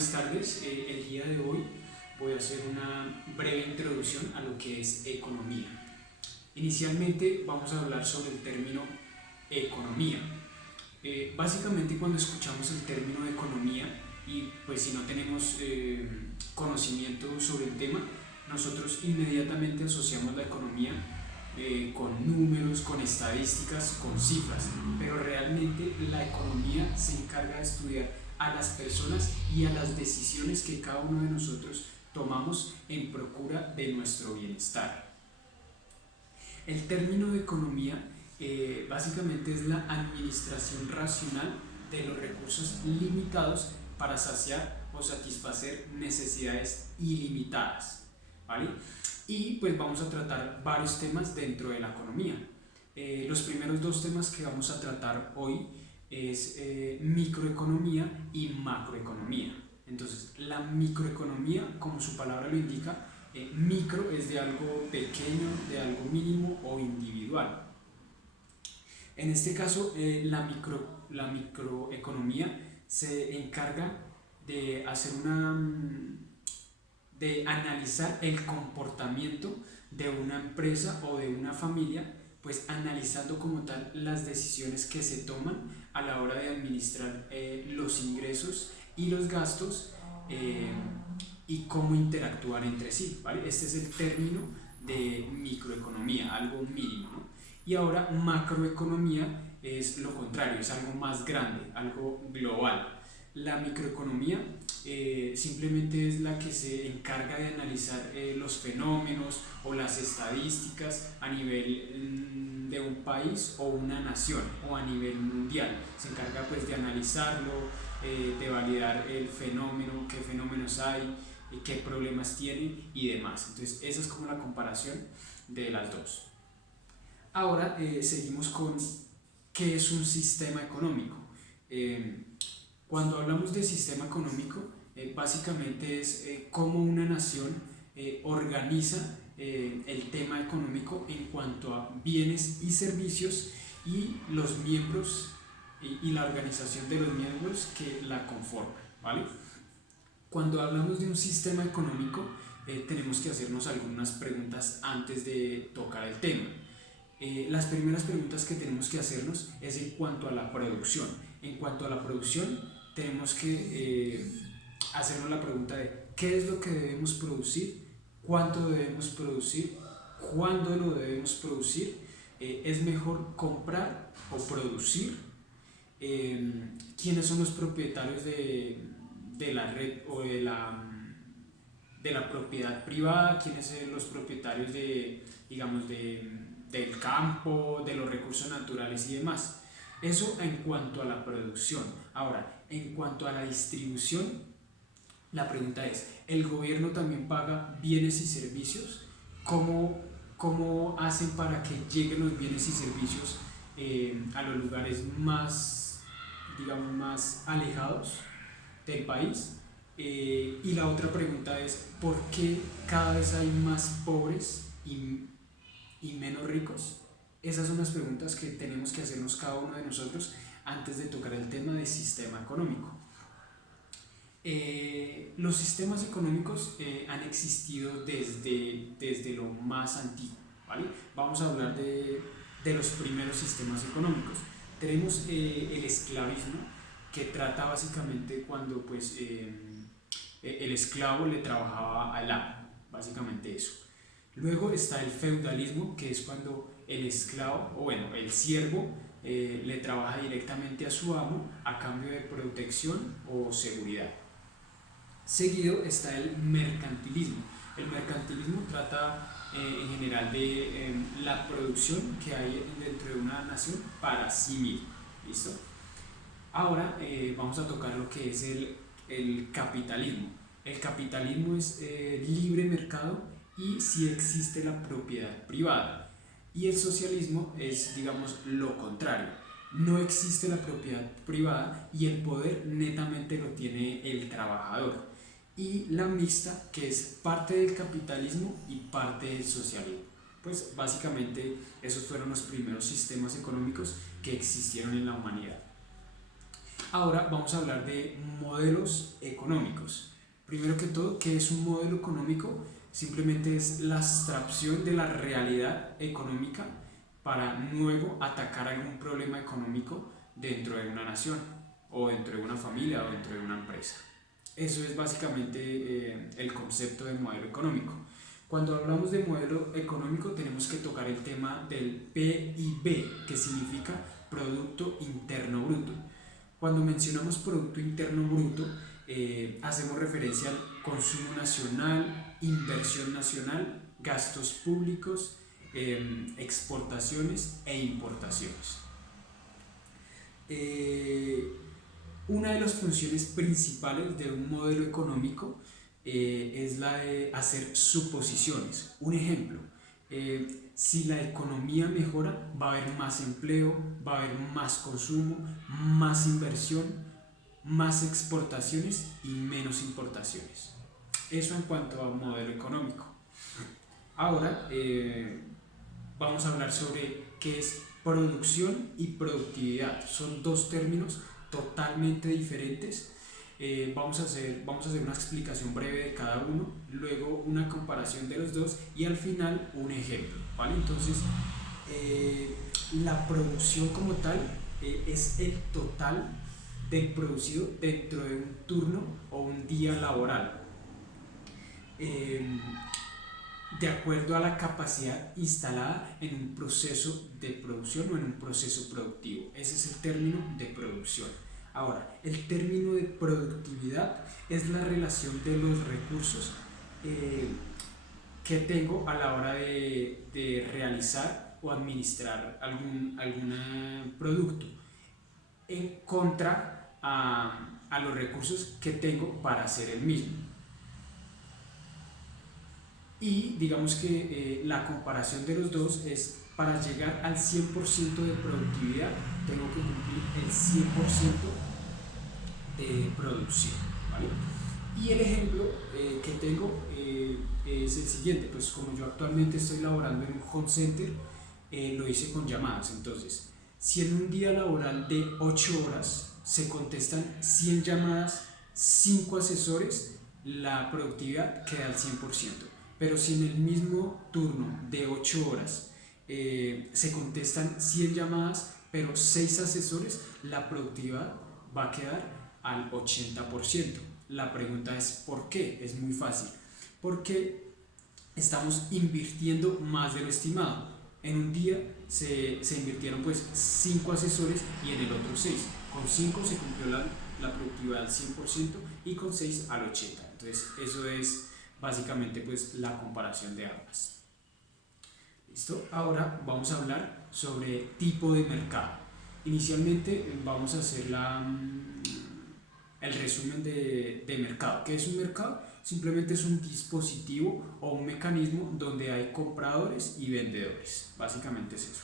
Buenas tardes, el día de hoy voy a hacer una breve introducción a lo que es economía. Inicialmente vamos a hablar sobre el término economía. Básicamente cuando escuchamos el término economía y pues si no tenemos conocimiento sobre el tema, nosotros inmediatamente asociamos la economía con números, con estadísticas, con cifras, pero realmente la economía se encarga de estudiar a las personas y a las decisiones que cada uno de nosotros tomamos en procura de nuestro bienestar. El término de economía básicamente es la administración racional de los recursos limitados para saciar o satisfacer necesidades ilimitadas, ¿vale? Y pues vamos a tratar varios temas dentro de la economía. Los primeros dos temas que vamos a tratar hoy es microeconomía y macroeconomía. Entonces, la microeconomía, como su palabra lo indica, micro es de algo pequeño, de algo mínimo o individual. En este caso, la microeconomía se encarga de hacer de analizar el comportamiento de una empresa o de una familia, pues analizando como tal las decisiones que se toman a la hora de administrar los ingresos y los gastos eh, y cómo interactúan entre sí, ¿vale? Este es el término de microeconomía, algo mínimo, ¿no? Y ahora macroeconomía es lo contrario, es algo más grande, algo global. La microeconomía simplemente es la que se encarga de analizar los fenómenos o las estadísticas a nivel de un país o una nación o a nivel mundial. Se encarga pues de analizarlo, de validar el fenómeno, qué fenómenos hay, qué problemas tiene y demás. Entonces esa es como la comparación de las dos. Ahora seguimos con qué es un sistema económico. Eh, Cuando hablamos de sistema económico, básicamente es cómo una nación organiza el tema económico en cuanto a bienes y servicios y los miembros y la organización de los miembros que la conforman, ¿vale? Cuando hablamos de un sistema económico, tenemos que hacernos algunas preguntas antes de tocar el tema. Las primeras preguntas que tenemos que hacernos es en cuanto a la producción. En cuanto a la producción, tenemos que hacernos la pregunta de qué es lo que debemos producir, cuánto debemos producir, cuándo lo debemos producir, es mejor comprar o producir, quiénes son los propietarios de la red o de la propiedad privada, quiénes son los propietarios de, digamos, del campo, de los recursos naturales y demás. Eso en cuanto a la producción. Ahora, en cuanto a la distribución, la pregunta es, ¿el gobierno también paga bienes y servicios? ¿Cómo hacen para que lleguen los bienes y servicios a los lugares más, digamos, más alejados del país? Y la otra pregunta es, ¿por qué cada vez hay más pobres y menos ricos? Esas son las preguntas que tenemos que hacernos cada uno de nosotros antes de tocar el tema del sistema económico. Los sistemas económicos han existido desde lo más antiguo, ¿vale? Vamos a hablar de los primeros sistemas económicos. Tenemos el esclavismo, que trata básicamente cuando pues, el esclavo le trabajaba al amo, básicamente eso. Luego está el feudalismo, que es cuando el esclavo, o bueno, el siervo, le trabaja directamente a su amo a cambio de protección o seguridad. Seguido está el mercantilismo. El mercantilismo trata en general de la producción que hay dentro de una nación para sí misma. ¿Listo? Ahora vamos a tocar lo que es el capitalismo. El capitalismo es libre mercado y sí existe la propiedad privada. Y el socialismo es, digamos, lo contrario. No existe la propiedad privada y el poder netamente lo tiene el trabajador. Y la mixta, que es parte del capitalismo y parte del socialismo. Pues básicamente esos fueron los primeros sistemas económicos que existieron en la humanidad. Ahora vamos a hablar de modelos económicos. Primero que todo, ¿qué es un modelo económico? Simplemente es la abstracción de la realidad económica para luego atacar algún problema económico dentro de una nación o dentro de una familia o dentro de una empresa. Eso es básicamente el concepto de modelo económico. Cuando hablamos de modelo económico tenemos que tocar el tema del PIB, que significa Producto Interno Bruto. Cuando mencionamos Producto Interno Bruto, hacemos referencia al consumo nacional, inversión nacional, gastos públicos, exportaciones e importaciones. Una de las funciones principales de un modelo económico es la de hacer suposiciones. Un ejemplo, si la economía mejora, va a haber más empleo, va a haber más consumo, más inversión, más exportaciones y menos importaciones. Eso en cuanto a un modelo económico. Ahora vamos a hablar sobre qué es producción y productividad. Son dos términos totalmente diferentes. Vamos a hacer una explicación breve de cada uno, luego una comparación de los dos y al final un ejemplo, ¿vale? Entonces, la producción como tal es el total del producido dentro de un turno o un día laboral, de acuerdo a la capacidad instalada en un proceso de producción o en un proceso productivo. Ese es el término de producción. Ahora, el término de productividad es la relación de los recursos que tengo a la hora de realizar o administrar algún producto en contra a los recursos que tengo para hacer el mismo. Y digamos que la comparación de los dos es: para llegar al 100% de productividad tengo que cumplir el 100% de producción, ¿vale? Y el ejemplo que tengo es el siguiente: pues como yo actualmente estoy laborando en un home center, lo hice con llamadas. Entonces, si en un día laboral de 8 horas se contestan 100 llamadas, 5 asesores, la productividad queda al 100%. Pero si en el mismo turno de 8 horas se contestan 100 llamadas, pero 6 asesores, la productividad va a quedar al 80%. La pregunta es ¿por qué? Es muy fácil. Porque estamos invirtiendo más de lo estimado. En un día se invirtieron pues 5 asesores y en el otro 6. Con 5 se cumplió la productividad al 100% y con 6 al 80%. Entonces eso es básicamente pues la comparación de ambas. ¿Listo? Ahora vamos a hablar sobre tipo de mercado. Inicialmente vamos a hacer el resumen de mercado. ¿Qué es un mercado? Simplemente es un dispositivo o un mecanismo donde hay compradores y vendedores. Básicamente es eso.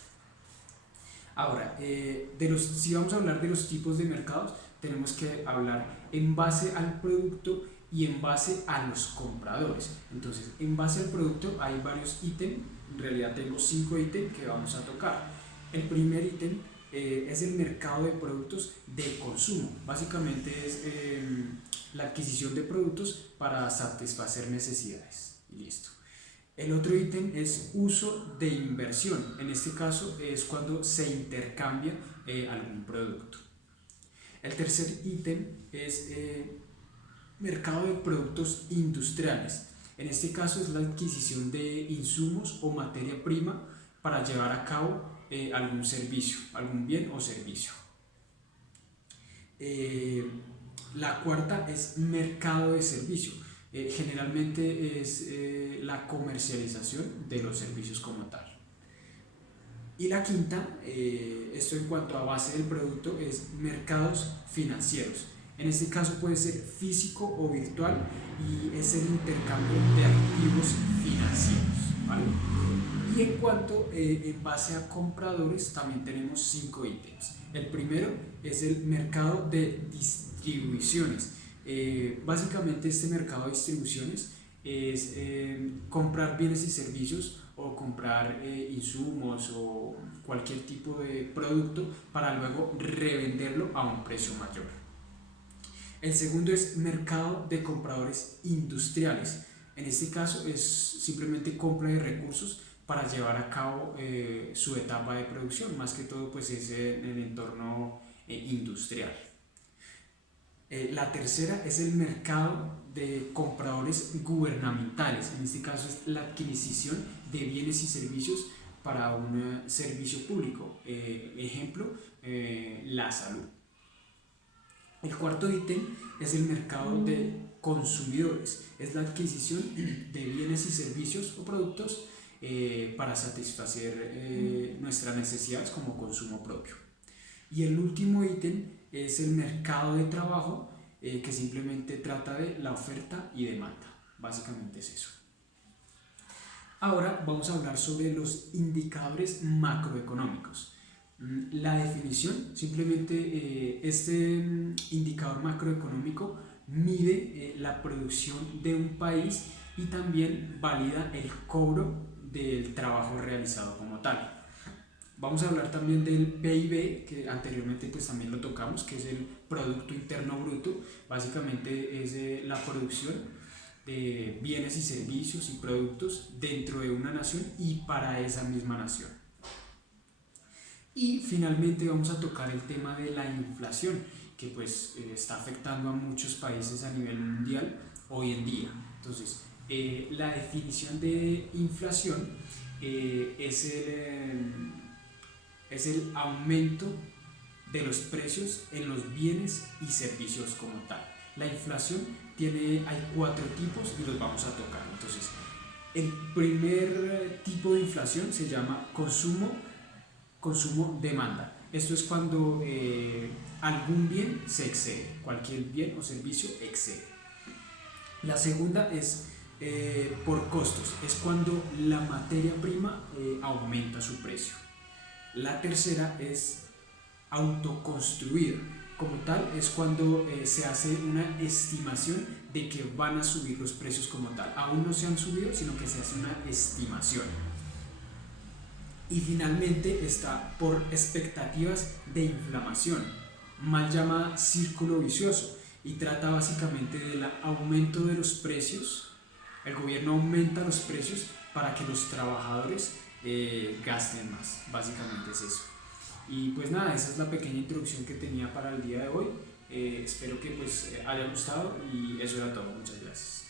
Ahora, si vamos a hablar de los tipos de mercados, tenemos que hablar en base al producto y en base a los compradores. Entonces, en base al producto hay varios ítems. En realidad tengo 5 ítems que vamos a tocar. El primer ítem es el mercado de productos de consumo. Básicamente es la adquisición de productos para satisfacer necesidades. Y listo. El otro ítem es uso de inversión. En este caso es cuando se intercambia algún producto. El tercer ítem es mercado de productos industriales. En este caso es la adquisición de insumos o materia prima para llevar a cabo algún servicio, algún bien o servicio. La cuarta es mercado de servicio. Generalmente es la comercialización de los servicios como tal. Y la quinta, esto en cuanto a base del producto, es mercados financieros. En este caso puede ser físico o virtual y es el intercambio de activos financieros, ¿vale? Y en cuanto en base a compradores, también tenemos 5 ítems. El primero es el mercado de distribuciones. Básicamente este mercado de distribuciones es comprar bienes y servicios o comprar insumos o cualquier tipo de producto para luego revenderlo a un precio mayor. El segundo es mercado de compradores industriales. En este caso es simplemente compra de recursos para llevar a cabo su etapa de producción, más que todo pues es en el entorno industrial. La tercera es el mercado de compradores gubernamentales. En este caso es la adquisición de bienes y servicios para un servicio público. Ejemplo, la salud. El cuarto ítem es el mercado de consumidores. Es la adquisición de bienes y servicios o productos para satisfacer nuestras necesidades como consumo propio. Y el último ítem es el mercado de trabajo, que simplemente trata de la oferta y demanda. Básicamente es eso. Ahora vamos a hablar sobre los indicadores macroeconómicos. La definición, simplemente este indicador macroeconómico mide la producción de un país y también valida el cobro del trabajo realizado como tal. Vamos a hablar también del PIB, que anteriormente pues también lo tocamos, que es el Producto Interno Bruto. Básicamente es la producción de bienes y servicios y productos dentro de una nación y para esa misma nación. Y finalmente vamos a tocar el tema de la inflación, que pues está afectando a muchos países a nivel mundial hoy en día. Entonces, la definición de inflación es el aumento de los precios en los bienes y servicios como tal. La inflación hay 4 tipos y los vamos a tocar. Entonces, el primer tipo de inflación se llama consumo-demanda. Esto es cuando algún bien se excede, cualquier bien o servicio excede. La segunda es por costos, es cuando la materia prima aumenta su precio. La tercera es autoconstruida. Como tal, es cuando se hace una estimación de que van a subir los precios como tal. Aún no se han subido, sino que se hace una estimación. Y finalmente está por expectativas de inflación, mal llamada círculo vicioso, y trata básicamente del aumento de los precios. El gobierno aumenta los precios para que los trabajadores gasten más. Básicamente es eso. Y pues nada, esa es la pequeña introducción que tenía para el día de hoy. Espero que pues haya gustado y eso era todo. Muchas gracias.